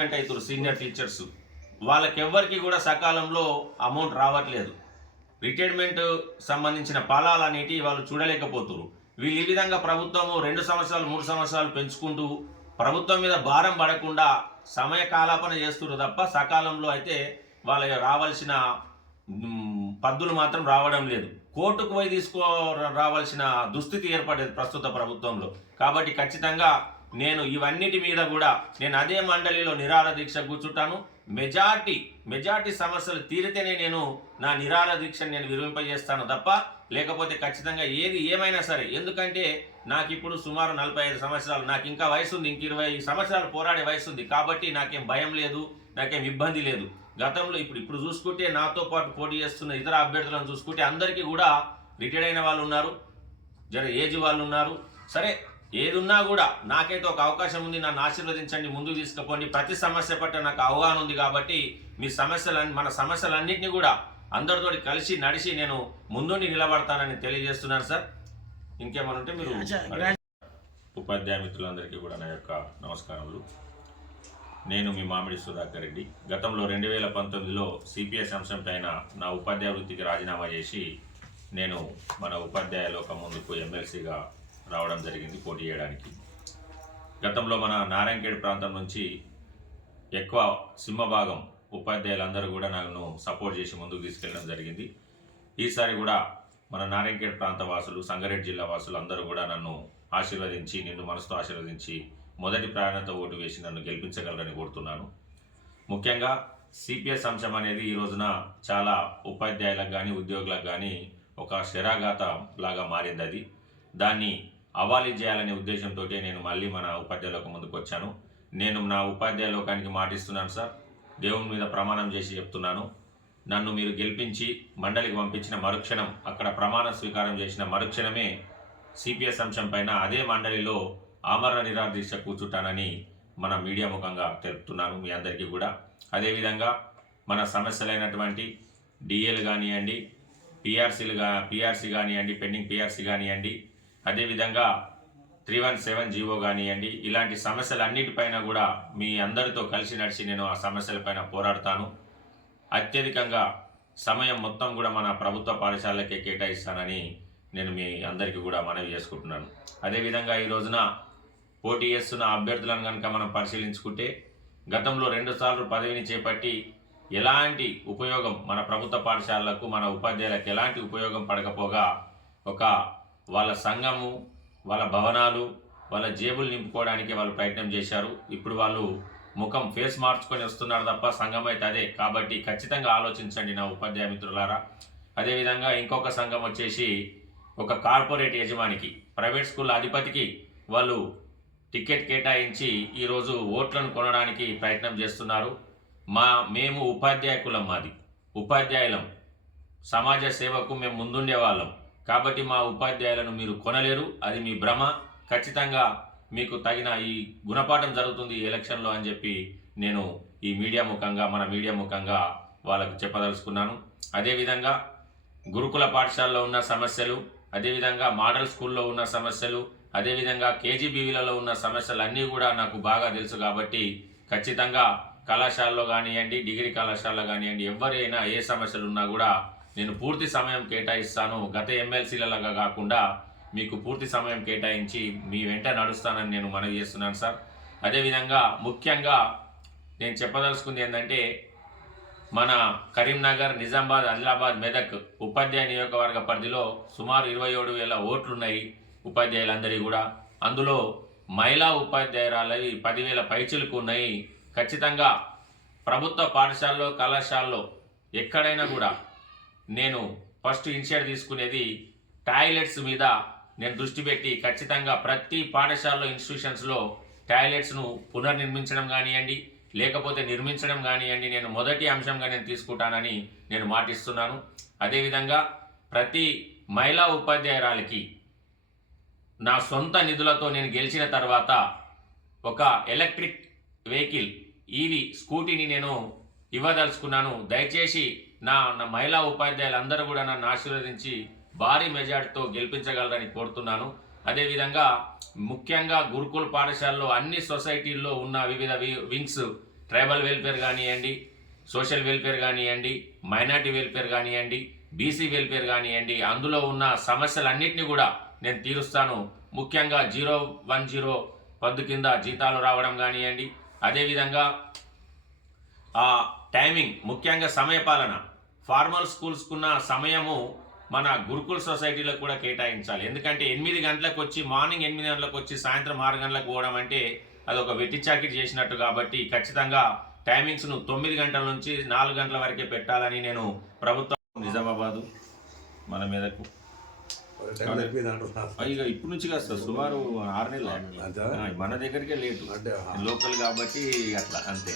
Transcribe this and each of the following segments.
అవుతారు senior teachers. వాళ్ళకెవ్వరికి కూడా సకాలంలో అమౌంట్ రావట్లేదు. రిటైర్మెంట్ సంబంధించిన ఫలాలు అనేటివి వాళ్ళు చూడలేకపోతున్నారు. వీళ్ళు ఈ విధంగా ప్రభుత్వము 2 సంవత్సరాలు 3 సంవత్సరాలు పెంచుకుంటూ ప్రభుత్వం మీద భారం పడకుండా సమయ కాలాపన చేస్తున్నారు తప్ప సకాలంలో అయితే వాళ్ళ రావాల్సిన పద్దులు మాత్రం రావడం లేదు. కోర్టుకు పోయి రావాల్సిన దుస్థితి ఏర్పడేది ప్రస్తుత ప్రభుత్వంలో. కాబట్టి ఖచ్చితంగా నేను ఇవన్నిటి మీద కూడా నేను అదే మండలిలో నిరాహార దీక్ష కూర్చుంటాను. మెజార్టీ సమస్యలు తీరితేనే నేను నా నిరాహార దీక్షను నేను విరమింపజేస్తాను తప్ప లేకపోతే ఖచ్చితంగా ఏది ఏమైనా సరే. ఎందుకంటే నాకు ఇప్పుడు సుమారు 45 సంవత్సరాలు, నాకు ఇంకా వయసు ఉంది, ఇంక 20 సంవత్సరాలు పోరాడే వయసు ఉంది. కాబట్టి నాకేం భయం లేదు, నాకేం ఇబ్బంది లేదు. గతంలో ఇప్పుడు చూసుకుంటే నాతో పాటు పోటీ చేస్తున్న ఇతర అభ్యర్థులను చూసుకుంటే అందరికీ కూడా రిటైర్డ్ అయిన వాళ్ళు ఉన్నారు, ఏజ్ వాళ్ళు ఉన్నారు. సరే ఏది ఉన్నా కూడా నాకైతే ఒక అవకాశం ఉంది, నన్ను ఆశీర్వదించండి, ముందుకు తీసుకుపోండి. ప్రతి సమస్య పట్ల నాకు అవగాహన ఉంది కాబట్టి మన సమస్యలన్నింటినీ కూడా అందరితో కలిసి నడిచి నేను ముందుండి నిలబడతానని తెలియజేస్తున్నాను సార్. ఇంకేమన్నా ఉంటే మీరు. ఉపాధ్యాయ మిత్రులందరికీ కూడా నా యొక్క నమస్కారములు. నేను మీ మామిడి సుధాకర్ రెడ్డి. గతంలో 2019లో సిపిఎస్ అంశం పైన నా ఉపాధ్యాయ వృత్తికి రాజీనామా చేసి నేను మన ఉపాధ్యాయ లోకం ముందుకు ఎమ్మెల్సీగా రావడం జరిగింది పోటీ చేయడానికి. గతంలో మన నారాయణఖేడ్ ప్రాంతం నుంచి ఎక్కువ సింహభాగం ఉపాధ్యాయులందరూ కూడా నన్ను సపోర్ట్ చేసి ముందుకు తీసుకెళ్ళడం జరిగింది. ఈసారి కూడా మన నారాయణఖేడ్ ప్రాంత వాసులు, సంగారెడ్డి జిల్లా వాసులు అందరూ కూడా నన్ను ఆశీర్వదించి, నిన్ను మనసుతో ఆశీర్వదించి మొదటి ప్రాధాన్యత ఓటు వేసి నన్ను గెలిపించగలరని కోరుతున్నాను. ముఖ్యంగా సిపిఎస్ అంశం అనేది ఈ రోజున చాలా ఉపాధ్యాయులకు కానీ ఉద్యోగులకు కానీ ఒక శరాఘాత లాగా మారింది. అది దాన్ని అవాయిడ్ చేయాలనే ఉద్దేశంతో నేను మళ్ళీ మన ఉపాధ్యాయ లోకం ముందుకు వచ్చాను. నేను నా ఉపాధ్యాయ లోకానికి మాటిస్తున్నాను సార్, దేవుని మీద ప్రమాణం చేసి చెప్తున్నాను. నన్ను మీరు గెలిపించి మండలికి పంపించిన మరుక్షణం, అక్కడ ప్రమాణ స్వీకారం చేసిన మరుక్షణమే సిపిఎస్ అంశం పైన అదే మండలిలో ఆమరణ నిరాహార దీక్ష కూర్చుంటానని మన మీడియా ముఖంగా తెలుపుతున్నాను మీ అందరికీ కూడా. అదేవిధంగా మన సమస్యలైనటువంటి డిఏలు కానివ్వండి, పిఆర్సీ కానివ్వండి, పెండింగ్ పిఆర్సీ కానివ్వండి, అదేవిధంగా 317 జీవో కానివ్వండి, ఇలాంటి సమస్యలన్నిటిపైన కూడా మీ అందరితో కలిసి నడిచి నేను ఆ సమస్యలపైన పోరాడతాను. అత్యధికంగా సమయం మొత్తం కూడా మన ప్రభుత్వ పాఠశాలకే కేటాయిస్తానని నేను మీ అందరికీ కూడా మనవి చేసుకుంటున్నాను. అదేవిధంగా ఈ రోజున పోటీ చేస్తున్న అభ్యర్థులను కనుక మనం పరిశీలించుకుంటే గతంలో 2 సార్లు పదవిని చేపట్టి ఎలాంటి ఉపయోగం మన ప్రభుత్వ పాఠశాలలకు, మన ఉపాధ్యాయులకు ఎలాంటి ఉపయోగం పడకపోగా ఒక వాళ్ళ సంఘము, వాళ్ళ భవనాలు, వాళ్ళ జేబులు నింపుకోవడానికి వాళ్ళు ప్రయత్నం చేశారు. ఇప్పుడు వాళ్ళు ముఖం ఫేస్ మార్చుకొని వస్తున్నారు తప్ప సంఘం అయితే అదే. కాబట్టి ఖచ్చితంగా ఆలోచించండి నా ఉపాధ్యాయ మిత్రులారా. అదేవిధంగా ఇంకొక సంఘం వచ్చేసి ఒక కార్పొరేట్ యజమానికి, ప్రైవేట్ స్కూల్ అధిపతికి వాళ్ళు టికెట్ కేటాయించి ఈరోజు ఓట్లను కొనడానికి ప్రయత్నం చేస్తున్నారు. మేము ఉపాధ్యాయ కులం, మాది ఉపాధ్యాయులం, సమాజ సేవకు మేము ముందుండే వాళ్ళం. కాబట్టి మా ఉపాధ్యాయులను మీరు కొనలేరు, అది మీ భ్రమ. ఖచ్చితంగా మీకు తగిన ఈ గుణపాఠం జరుగుతుంది ఈ ఎలక్షన్లో అని చెప్పి నేను ఈ మన మీడియా ముఖంగా వాళ్ళకు చెప్పదలుచుకున్నాను. అదేవిధంగా గురుకుల పాఠశాలలో ఉన్న సమస్యలు, అదేవిధంగా మోడల్ స్కూల్లో ఉన్న సమస్యలు, అదేవిధంగా కేజీబీవీలలో ఉన్న సమస్యలు అన్నీ కూడా నాకు బాగా తెలుసు. కాబట్టి ఖచ్చితంగా కళాశాలలో కానివ్వండి, డిగ్రీ కళాశాలలో కానివ్వండి, ఎవరైనా ఏ సమస్యలు ఉన్నా కూడా నేను పూర్తి సమయం కేటాయిస్తాను. గత ఎమ్మెల్సీలలాగా కాకుండా మీకు పూర్తి సమయం కేటాయించి మీ వెంట నడుస్తానని నేను మనవి చేస్తున్నాను సార్. అదేవిధంగా ముఖ్యంగా నేను చెప్పదలుచుకుంది ఏంటంటే మన కరీంనగర్, నిజామాబాద్, ఆదిలాబాద్, మెదక్ ఉపాధ్యాయ నియోజకవర్గ పరిధిలో సుమారు 27,000 ఓట్లున్నాయి ఉపాధ్యాయులందరికీ కూడా. అందులో మహిళా ఉపాధ్యాయురాలవి 10,000 పైచులకు ఉన్నాయి. ఖచ్చితంగా ప్రభుత్వ పాఠశాలలో, కళాశాలలో ఎక్కడైనా కూడా నేను ఫస్ట్ ఇనిషియేటివ్ తీసుకునేది టాయిలెట్స్ మీద నేను దృష్టి పెట్టి ఖచ్చితంగా ప్రతి పాఠశాలలో, ఇన్స్టిట్యూషన్స్లో టాయిలెట్స్ను పునర్నిర్మించడం కానివ్వండి, లేకపోతే నిర్మించడం కానివ్వండి, నేను మొదటి అంశంగా నేను తీసుకుంటానని నేను మాటిస్తున్నాను. అదేవిధంగా ప్రతి మహిళా ఉపాధ్యాయురాలకి నా సొంత నిధులతో నేను గెలిచిన తర్వాత ఒక ఎలక్ట్రిక్ వెహికల్ ఈవీ స్కూటీని నేను ఇవ్వదలుచుకున్నాను. దయచేసి నా మహిళా ఉపాధ్యాయులందరూ కూడా నన్ను ఆశీర్వదించి భారీ మెజార్టీతో గెలిపించగలరని కోరుతున్నాను. అదేవిధంగా ముఖ్యంగా గురుకుల పాఠశాలలో అన్ని సొసైటీల్లో ఉన్న వివిధ వింగ్స్ ట్రైబల్ వెల్ఫేర్ కానివ్వండి, సోషల్ వెల్ఫేర్ కానివ్వండి, మైనార్టీ వెల్ఫేర్ కానివ్వండి, బీసీ వెల్ఫేర్ కానివ్వండి, అందులో ఉన్న సమస్యలన్నింటినీ కూడా నేను తీరుస్తాను. ముఖ్యంగా 010 పద్దు కింద జీతాలు రావడం కానివ్వండి, అదేవిధంగా టైమింగ్, ముఖ్యంగా సమయపాలన, ఫార్మల్ స్కూల్స్కున్న సమయము మన గురుకుల్ సొసైటీలో కూడా కేటాయించాలి. ఎందుకంటే 8 గంటలకు వచ్చి, మార్నింగ్ 8 గంటలకు వచ్చి సాయంత్రం 6 గంటలకు పోవడం అంటే అదొక వెట్టి చాకిరి చేసినట్టు. కాబట్టి ఖచ్చితంగా టైమింగ్స్ను 9 గంటల నుంచి 4 గంటల వరకే పెట్టాలని నేను ప్రభుత్వం నిజామాబాదు మన మీదకు ఇక ఇప్పటి నుంచి కాదు సార్, సుమారు 6 నెలలు మన దగ్గరికే లేటు, లోకల్ కాబట్టి అట్లా అంతే.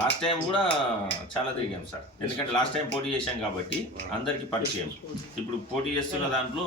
లాస్ట్ టైం కూడా చాలా తిరిగాం సార్, ఎందుకంటే లాస్ట్ టైం పోటీ చేశాం కాబట్టి అందరికీ పరిచయం. ఇప్పుడు పోటీ చేస్తున్న దాంట్లో